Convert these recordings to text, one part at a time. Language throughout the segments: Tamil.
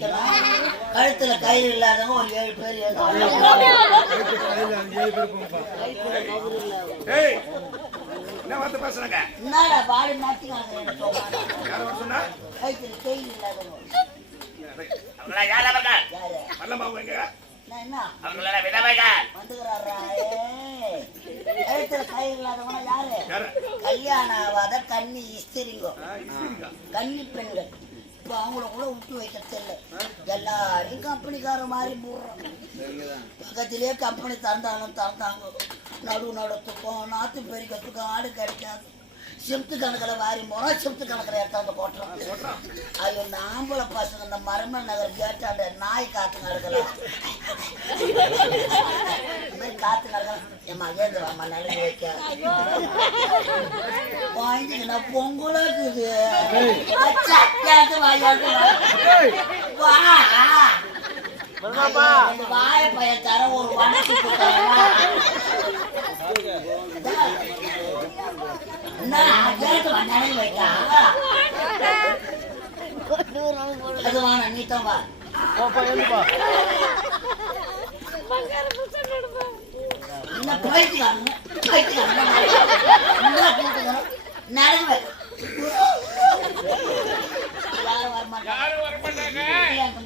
வைக்கணும். கழுத்துல கயிறு இல்லாதவங்க ஒரு 7 பேர் என்னடா பாடி மாத்தி கழுத்துல கயிறு இல்லாதவங்க கல்யாணம் ஆகாத கன்னி இஸ்திரிங்கோ கன்னி பெண்கள் இப்ப அவங்கள கூட விட்டு வைக்க தெரியல எல்லாரையும் கம்பெனிக்கார மாதிரி போடுறோம் பக்கத்திலேயே கம்பெனி தந்தாங்க நடுத்துக்கும் நாத்து பெருக்கத்துக்கும் ஆடு கிடைக்காது சிப்து கணக்கில் வாரி போனோம் சிப்து கணக்கில் எடுத்தாந்து போட்டுறோம் ஐயோ இந்த ஆம்பளை பசங்க இந்த மரமன் நகர் கேட்டாண்ட நாய் காத்து நடக்கலாம் இந்த மாதிரி காத்து நடக்கலாம் என் மகேந்திரம்மா நிலைமை வைக்க வாங்கிங்கன்னா பொங்கலா இருக்குது வாய பையன் தர ஒரு வணக்கி அது வாங்க நீட்டம் வா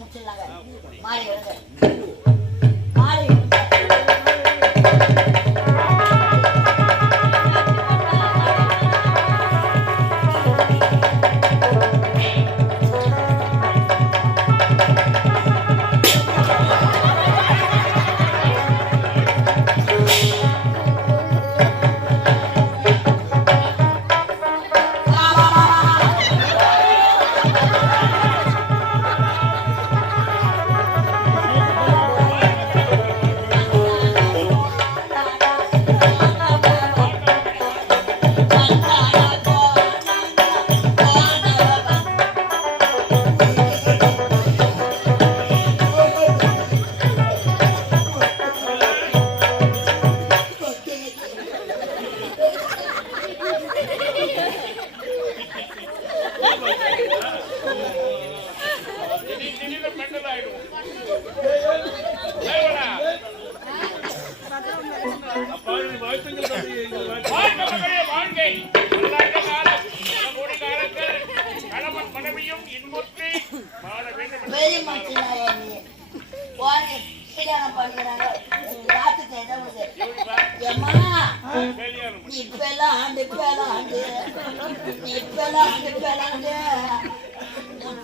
முடிச்சிடலாங்க மாலை எடுங்க மாலை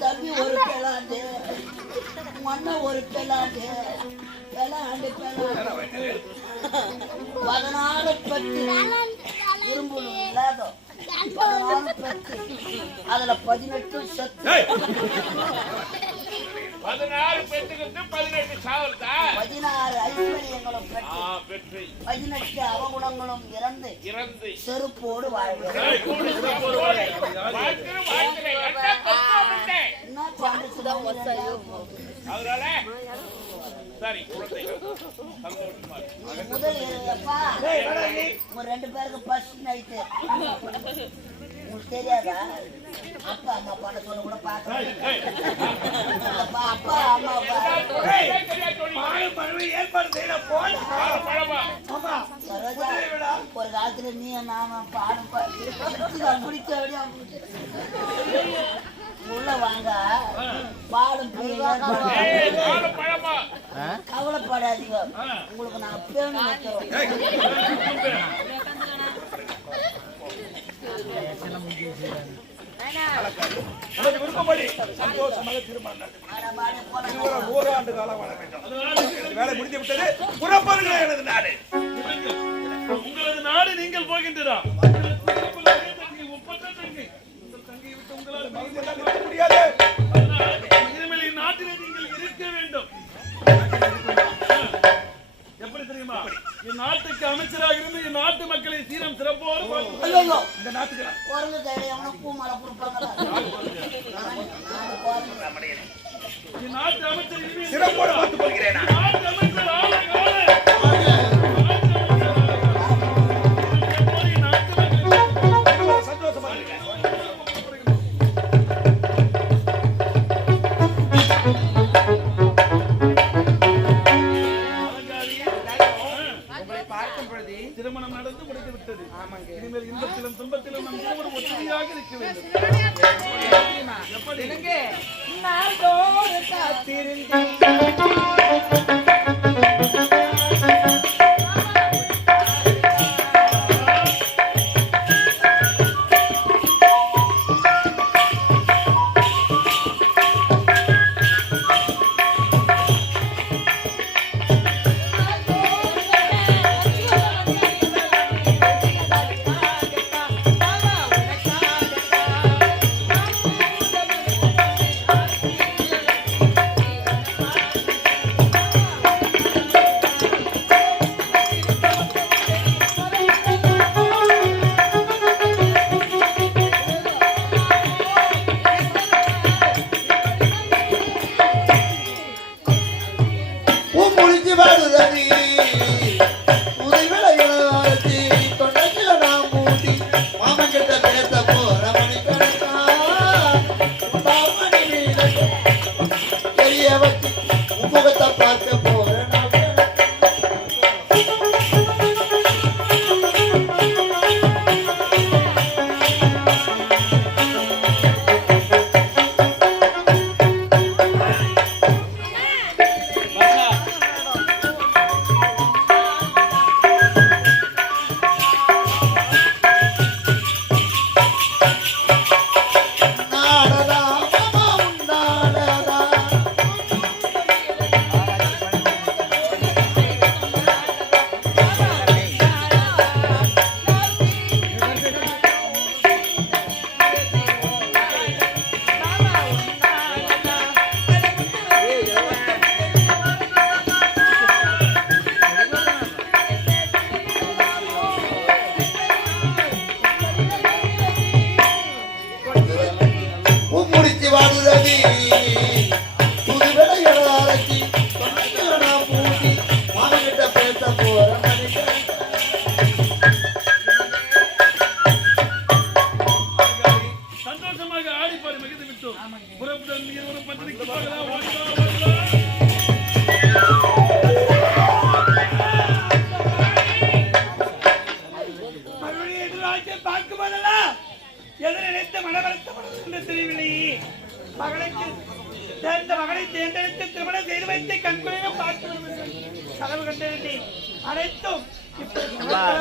தம்பி ஒரு பேலாண்டு மண்ண ஒரு பேலாண்டு பேலாண்டு 14 பெற்று விரும்பணும் இல்லாத 14 பெற்று அதுல 18 செத்து 16 பெற்றுக்கு 18 சாவல்தா 16 ஐஸ்வர்யங்களும் பெற்று 18 அவகுணங்களும் இறந்து செருப்போடு வாழ்கிறார். முதல் ஒரு 2 பேருக்கு ஃபர்ஸ்ட் நைட்டு உங்களுக்கு தெரியாதா? அப்பா அம்மா பண்ண சொல்ல கூட பாக்க அப்பா அம்மா ஒரு காலத்துல நீ நானும் பாடும் பிடிக்க உள்ள வாங்க பாலும் கவலைப்படாதீங்க உங்களுக்கு நாங்க பேணு வைக்கிறோம். விருப்பப்படி சந்தோஷமாக திருமணம் 100 ஆண்டு காலம் வாழ வேண்டும். வேலை முடிந்து விட்டது. புறப்படுகிறேன் எனது நாடு. உங்களது நாடு நீங்கள் போகின்றதா? முடியாது. இனிமேல் நாட்டிலே நீங்கள் இருக்க வேண்டும். எப்படி தெரியுமா? என் நாட்டுக்கு அமைச்சராக இருந்து என் நாட்டு மக்களை சீரம் சிறப்போடு இந்த நாட்டுக்கு என் நாட்டு அமைச்சர் சிறப்போடு பார்த்துக் கொள்கிறேன். நாட்டு அமைச்சர் சந்தோஷமா இருக்கேன். எங்கே நாளோடு காத்திருந்தேன்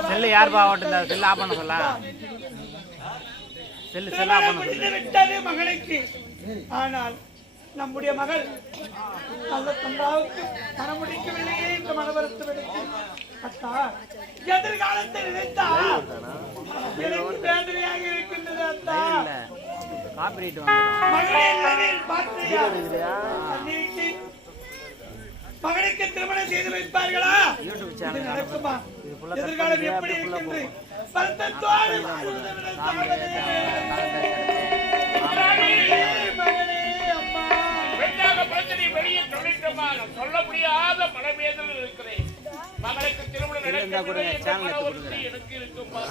செல்லு யார்பா ஓட்டுதா செல்லு ஆஃப் பண்ண சொல்ல செல்லு ஆஃப் பண்ண சொல்ல விட்டது மகனுக்கு. ஆனால் நம்முடைய மகள் நல்ல தந்தாவுக்கு மனமுடிக்கவில்லையே என்று மனவருத்தம் எடுத்து அத்தா எதிர்காலத்தை நினைத்தா எனக்கு வேதனையாக இருக்கின்றது. அத்தா காப்பிரைட் மகளே பார்த்தியா மகனுக்கு திருமணம் செய்து வைப்பார்களா? நடக்குமா? எதிர்காலம் எப்படி இருக்கின்றது? சொல்ல முடியாத மனவேதனை இருக்கிறேன். மகளுக்கு திருமணம் நடக்கிறது எனக்கு இருக்குமா?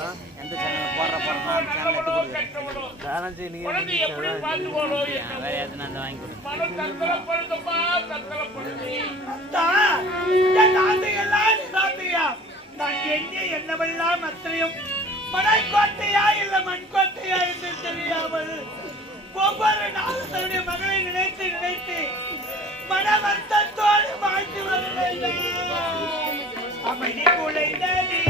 குழந்தை எப்படி பார்த்துக்கோளோ மனம் கத்தலப்படுதுமா கத்தலப்படுது. நான் எண்ணி என்னவெல்லாம் அத்தனையும் மணக்கோட்டையா இல்ல மண்கோட்டையா என்று தெரியாமல் ஒவ்வொரு நாளும் தன்னுடைய மகளை நினைத்து நினைத்து மன வருத்தத்தோடு வாழ்த்து வருகிறேன். அமைதி குலைந்தது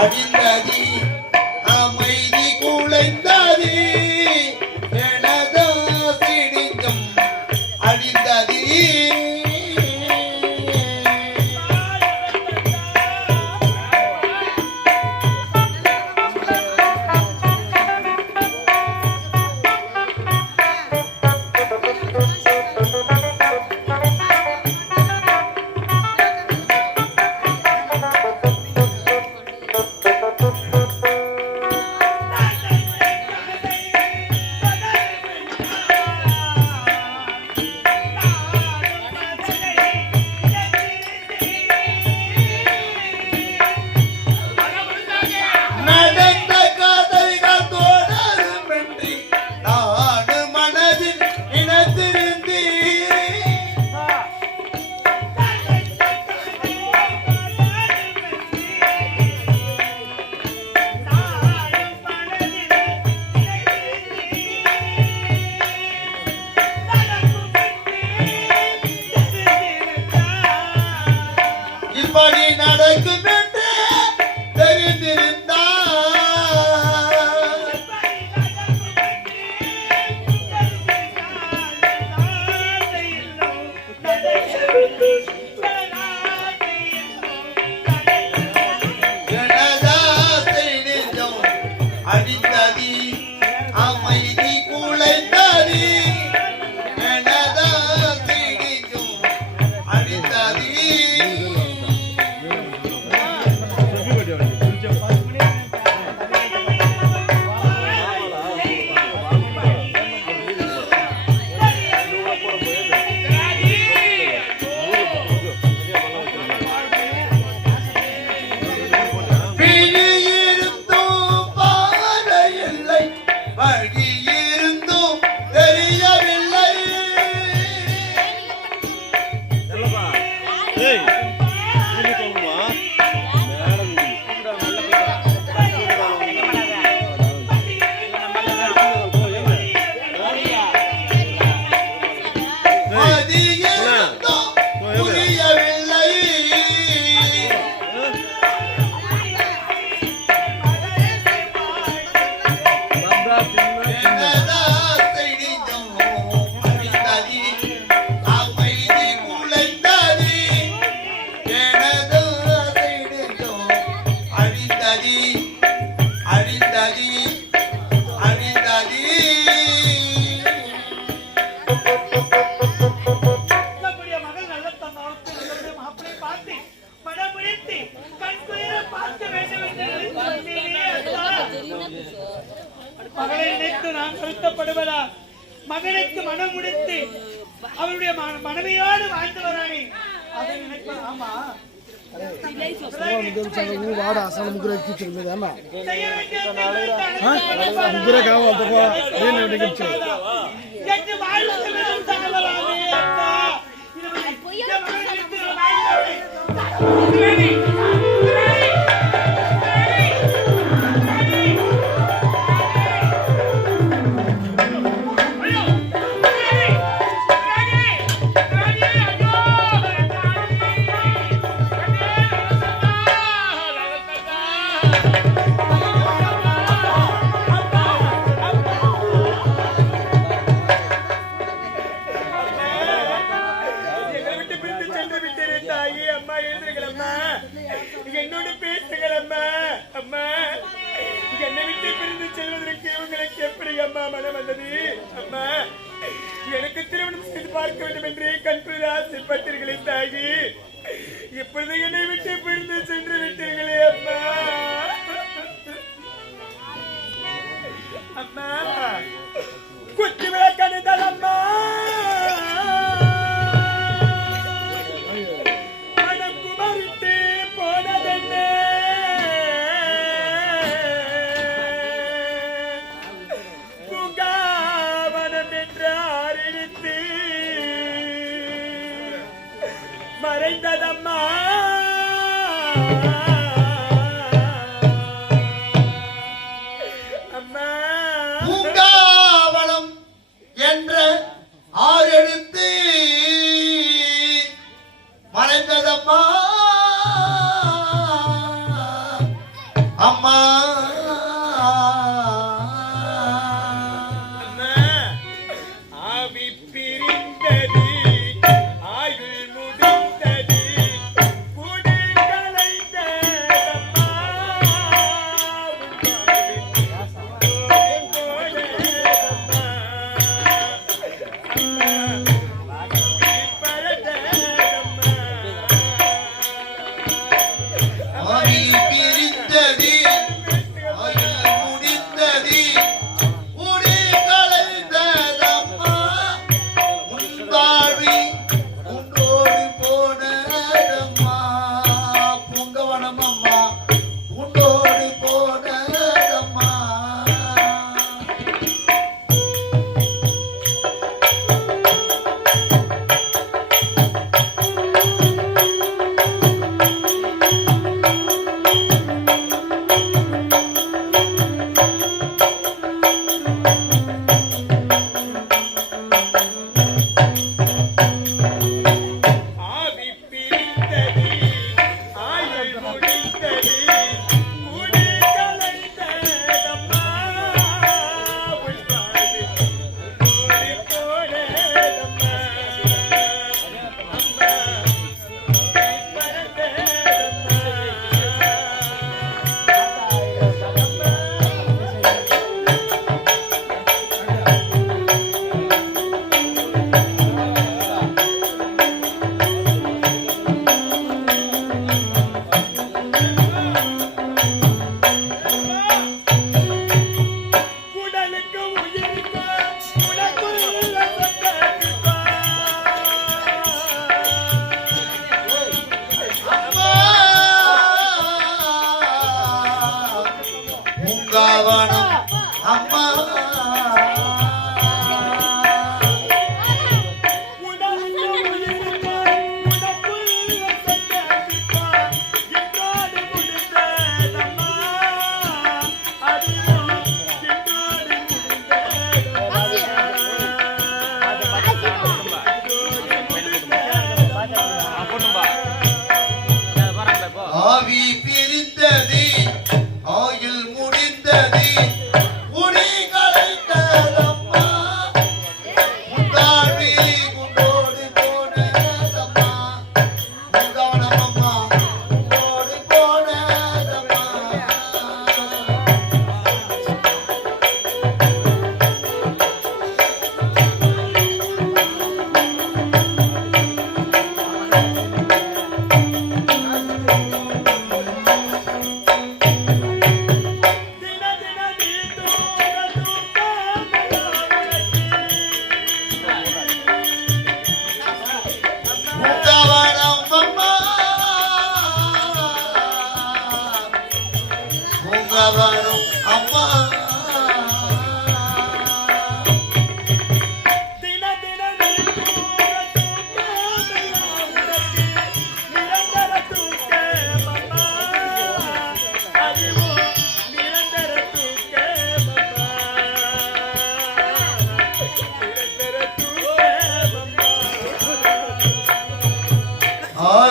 அழிந்ததி அமைதி குலைந்ததி எனதாசி மகனுக்கு மனம் முடித்து அவருடைய மனைவியோடு வாழ்ந்து வரானே அதை நினைப்ப ஆமா என்னோட பேசுகிறம்மா. அம்மா என்னை விட்டு பிரிந்து செல்வதற்கு உங்களுக்கு எப்படி அம்மா மனம் வந்தது? அம்மா எனக்கு திருமணம் செய்து பார்க்க வேண்டும் என்று கண்புற ஆசைப்பட்டீர்களே தாயி, இப்பொழுது என்னை விட்டு பிரிந்து சென்று விட்டீர்களே அம்மா. அம்மா குச்சி விளக்கணிதல் அம்மா, மறைந்ததம்மா அம்மா. பூங்காவனம் என்ற ஆறெழுத்து மறைந்ததம்மா அம்மா. ஆவி பிரிந்தது, ஆயுள் முடிந்தது, குடி கலைந்த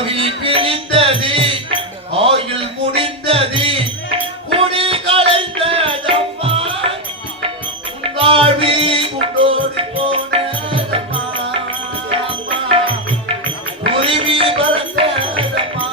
ஆவி பிரிந்தது ஆயுள் முடிந்தது குடி கலைந்ததம்மா வாழ்வி குண்டோடி போனதம்மா குருவி பறந்ததம்மா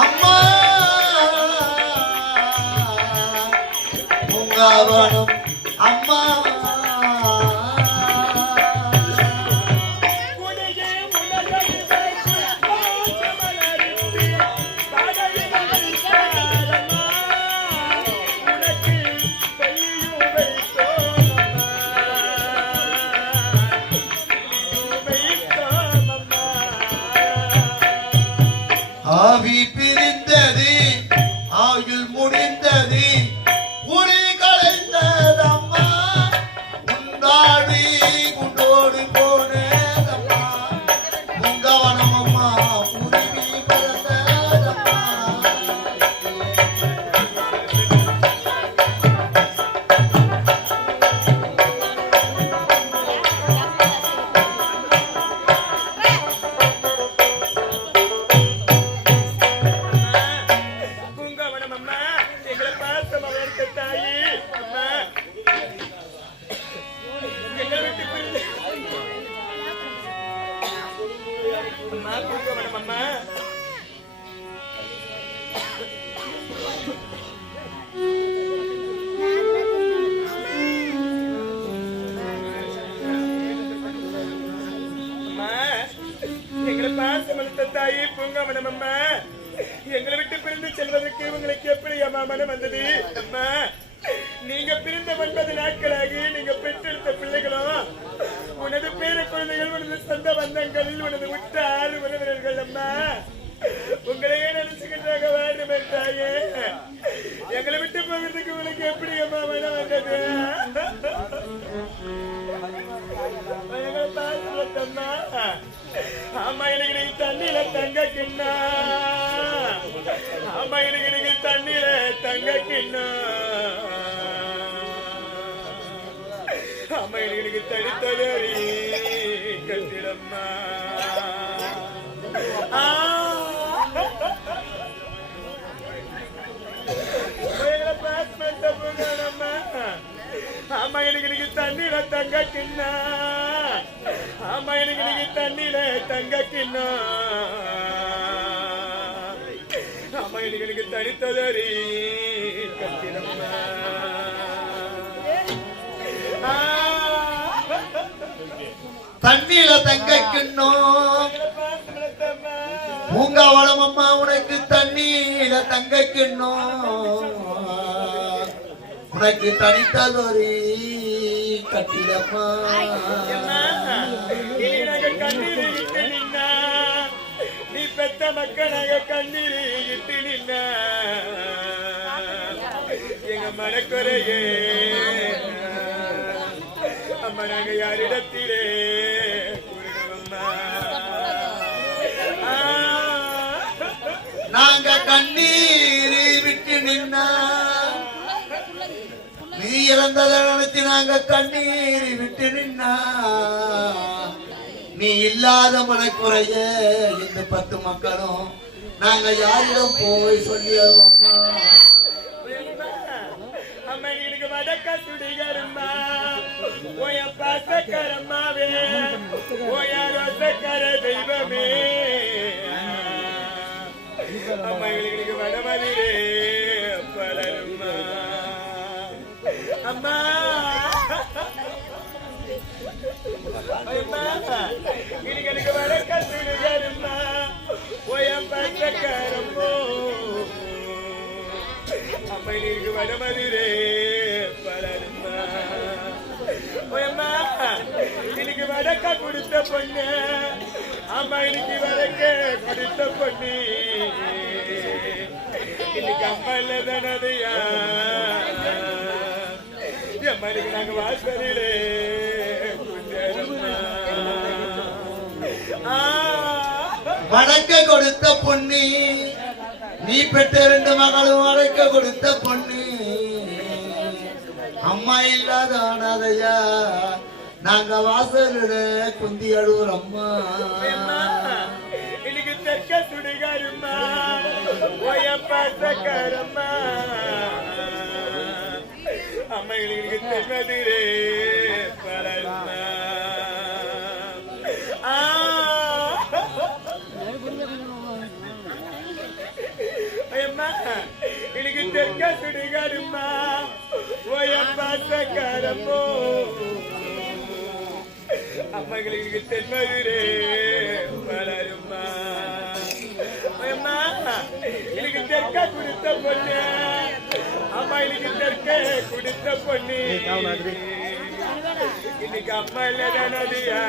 அம்மா பூங்காவனம் அம்மா ஆவி பிரிந்தது ஆயுள் முடிந்தது குடி கலைந்ததம்மா உண்டாடி குண்டோடி போனதம்மா பூங்காவனம் அம்மா குருவி பறந்ததம்மா பூங்காவனம் அம்மா எங்களை பார்த்த மகனுக்கு தாயி அம்மா எங்களை விட்டு பிரிந்து அம்மா பூங்காவனம் அம்மா அம்மா எங்களை பார்த்த மனத்த தாயி பூங்காவனம் அம்மா எங்களை விட்டு பிரிந்து செல்வதற்கு உங்களுக்கு எப்படி அம்மா மனம் வந்தது அம்மா நீங்க பிரிந்த 9 நாட்களாகி நீங்க பெற்றெடுத்த பிள்ளைகளும் உனது பேர குழந்தைகள் உனது சொந்த பந்தங்களில் உனது உற்றார் உறவினர்கள் அம்மா உங்களையே நினைச்சுக்கிட்டாங்க வேண்டும் என்றாயே எங்களை விட்டு போகிறதுக்கு உங்களுக்கு எப்படி அம்மா மனம் வந்தது எங்களை பார்த்துட்டம்மா அம்மா எனக்கு நீ தண்ணியில தங்க கிண்ணா அம்மா எனக்கு தண்ணியில தங்க கிண்ணா அம்மா எனக்கு தடித்தடி கட்டிடம்மா அம்மா எனக்கு தண்ணியில தங்க கிண்ணா அம்மா எனக்கு தண்ணியில தங்க கிண்ணா அம்மா எனக்கு தனித்ததறி கட்டிடம்மா தண்ணியில தங்க கிண்ணோம் பூங்காவனம் அம்மா உனக்கு தண்ணியில தங்க கிண்ணோம் உனக்கு தனித்ததொரு கட்டிடம்மா கண்ணீர் இட்டு நின்னா நீ பெத்த மக்களாக கண்ணீர் இட்டு நின்னா எங்க மனக்குறையே அம்மா நாங்க யாரிடத்திலே நாங்க கண்ணீர் விட்டு நின்னா நீ இறந்ததை நினைச்சு நாங்க கண்ணீர் விட்டு நின்னா நீ இல்லாத மனக்குறைய இந்த 10 மக்களும் நாங்க யாரிடம் போய் சொல்லியோம் அம்மா எனக்கு வடக்க சுடிகரம்மா ஓய பாசக்கரம்மாவே ஓய ரோசக்கர தெய்வமே அம்மா எங்களுக்கு வடமதிரே பலருமா அம்மா எனக்கு வடக்க சுடிகரம்மா ஓய பாசக்கரம்மோ அம்மா எனக்கு வடமதிரே பலருமா இன்னைக்கு வடக்க கொடுத்த பொண்ணு அம்மா இன்னைக்கு வடக்க கொடுத்த பொண்ணு இன்னைக்கு அம்மா இல்ல தானதையா அம்மாக்கு நாங்க வாசலிலே வணக்க கொடுத்த பொண்ணு நீ பெற்ற 2 மகளும் வணக்க கொடுத்த பொண்ணு அம்மா இல்லாத அனாதையா நாங்க வாசலிட குந்தி அழுவோம் அம்மா இன்னைக்கு தெற்க சுடுகாருமா பாசக்காரம்மா அம்மா இன்னைக்கு தென்னதிரே பலருமா இன்னைக்கு தெற்க சுடுகாருமா பாசக்காரமோ அம்மாங்களுக்கு தென்மதுரே வளருமா இன்னைக்கு தெற்க கொடுத்த பொண்ணு அம்மா இன்னைக்கு தெற்க கொடுத்த பொண்ணு இன்னைக்கு அம்மா இல்ல நதியா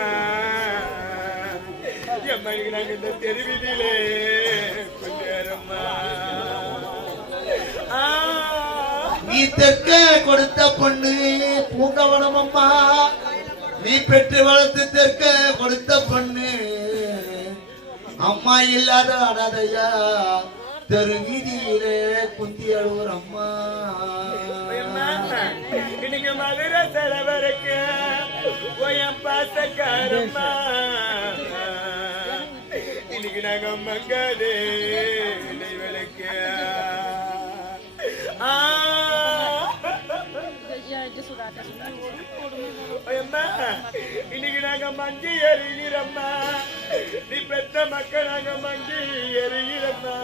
அம்மாக்கு நாங்க இந்த தெருவிதிலே கொஞ்சமா நீ தெற்க கொடுத்த பொண்ணு பூங்கவனம் அம்மா நீ பெற்று வளர்த்து தெற்க கொடுத்த பொண்ணு அம்மா இல்லாத அனாதையா தெரு வீதியிலே குந்தி அழுவோர் அம்மா இன்னைக்கு மதுரை செலவருக்கு பாசக்காரம்மா இன்னைக்கு நாங்க மங்காதே விளக்கு இன்னைக்கு நாங்க மங்கி எறிகிறம்மா நீ பெத்த மக்கள் நாங்க மங்கி எறிகிறம்மா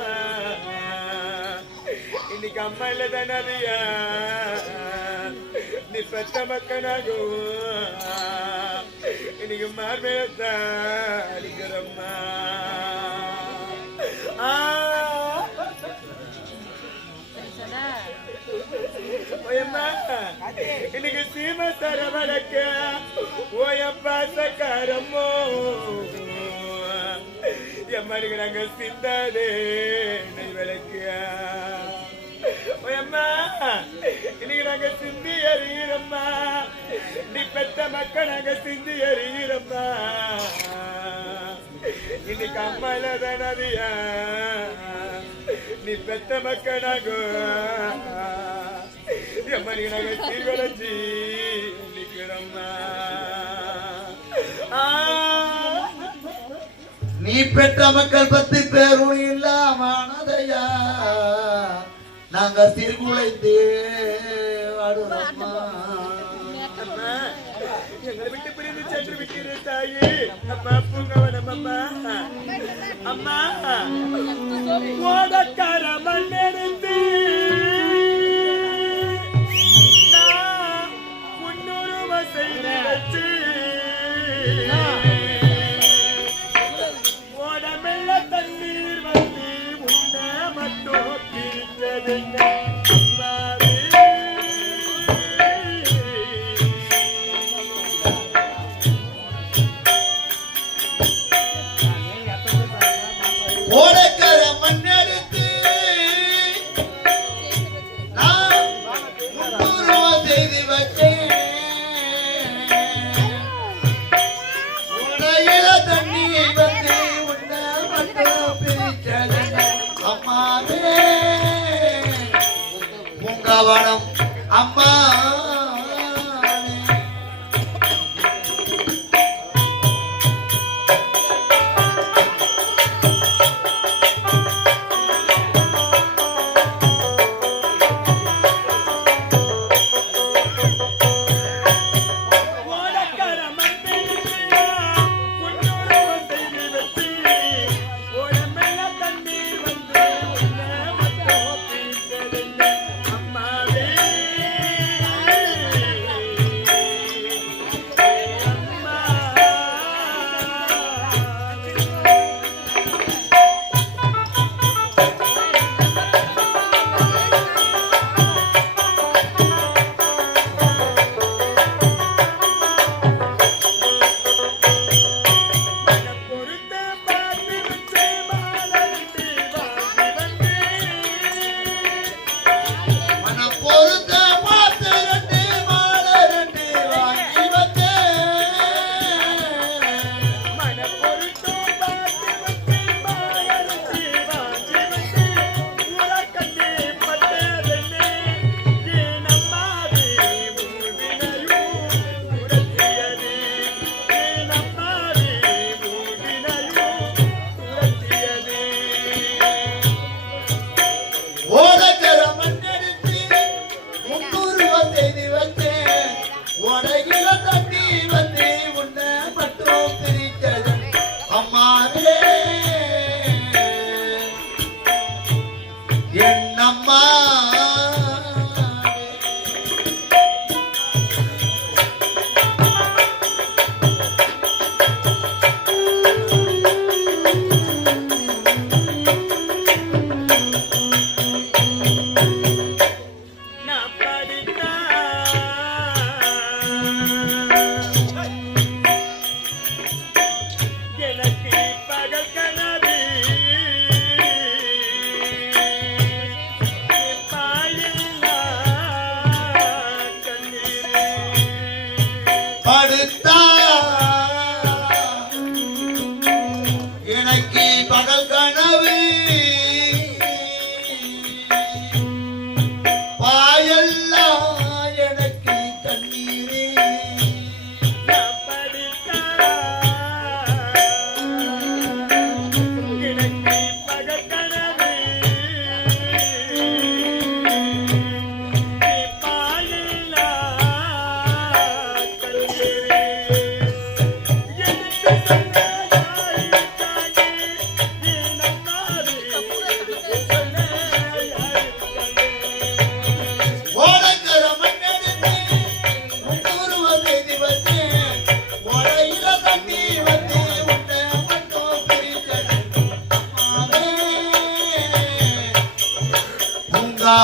இன்னைக்கு அம்மா இல்ல தானதியா நீ பெத்த மக்களாகும் இன்னைக்கு மார்மேலத்தான் அடிக்கிறம்மா இன்னைக்கு சீம சரவழக்க பாசக்காரமோ எம்மனுக்கு நாங்க சிந்தாதே நெய் விளக்கு இன்னைக்கு நாங்க சிந்தி எறிகிறம்மா நீ பெத்த மக்கள் நாங்க சிந்தி எறிகிறம்மா இன்னைக்கு அம்மா இல்லாதனதியா நீ பெத்த மக்களாகும் எம்மனுக்கு நாங்க சீர்வளைச்சி நிக்கிறம்மா நீ பெற்ற மக்கள் 10 பேரும் இல்லாம அனாதையா நாங்க சிறுகுலைந்தே வாடுறோம்மா எங்களை விட்டு பிரிந்து சென்று விட்டீரே தாயே அப்பா பூங்கவனம் அம்மா அம்மா ஓடக்கார மண்ணெடுத்து முன்னூறு செய்து வச்சு ஓடமெல்ல தண்ணீர் வந்து உன்ன மட்டும் பிரித்ததுங்க ஓடக்கார மண்ணெடுத்து நான் 300 செய்தி வச்சேன் உடையில தண்ணி வந்து உன்னை மட்டும் பிரிச்சது அம்மாவே பூங்கவனம் அம்மா அம்மாவே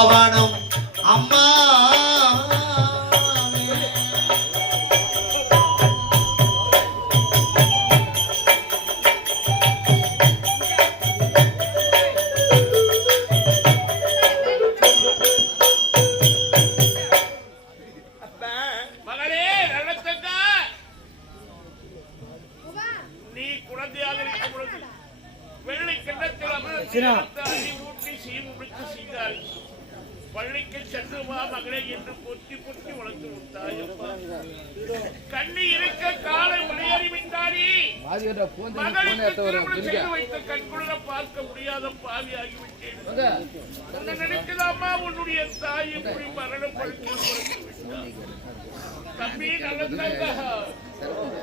பூங்காவனம் அம்மா மகளே நல்லத்தக்கா, நீ குழந்தையாக இருக்கும் பொழுது வெள்ளை கிண்ணத்தில் அமர்ந்து அள்ளி ஊட்டி சீமுடித்து செய்தாள். பள்ளிக்கு சென்று வா மகளே என்று பொத்தி பொத்தி வளர்த்து விட்டாயப்பா. கண்ணி இருக்க காலை மலையேறி விட்டாரி. மகளுக்கு திருமணம் செய்து வைத்த கண்குள்ள பார்க்க முடியாத பாவி ஆகிவிட்டேன். உன்னை நினைக்குதாமா உன்னுடைய தாய் இப்படி மரணப்படுத்தி விட்டார். தம்பி நல்லதா தாய்